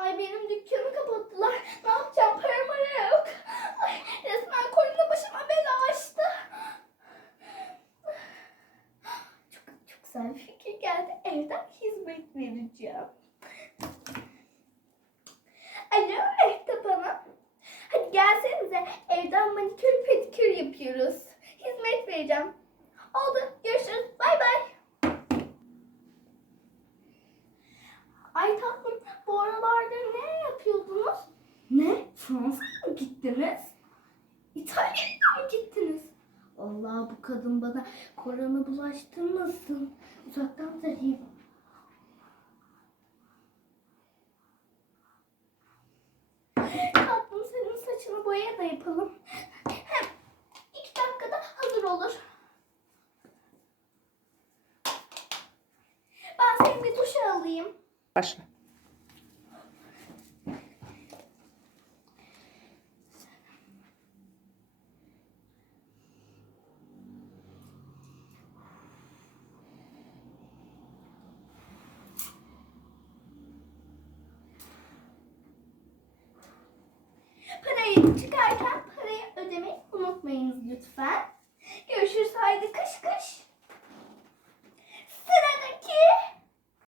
Ay benim dükkanı kapattılar. Ne yapacağım? Param para yok. Ay resmen koyunla başıma bela açtı. Çok, çok güzel bir fikir geldi. Evden hizmet vereceğim. Alo Mehtap Hanım. Hadi gelsenize. Evden manikür pedikür yapıyoruz. Hizmet vereceğim. Oldu. Görüşürüz. Bay bay. Ay tatlım bu aralarda ne yapıyordunuz? Ne? Fransa'ya mı gittiniz? İtalya'ya mı gittiniz? Allah bu kadın bana korona bulaştırmasın. Uzaktan tarayayım. Tatlım senin saçını boya da yapalım. Hem iki dakikada hazır olur. Ben seni bir duşa alayım. Başla. Çıkarken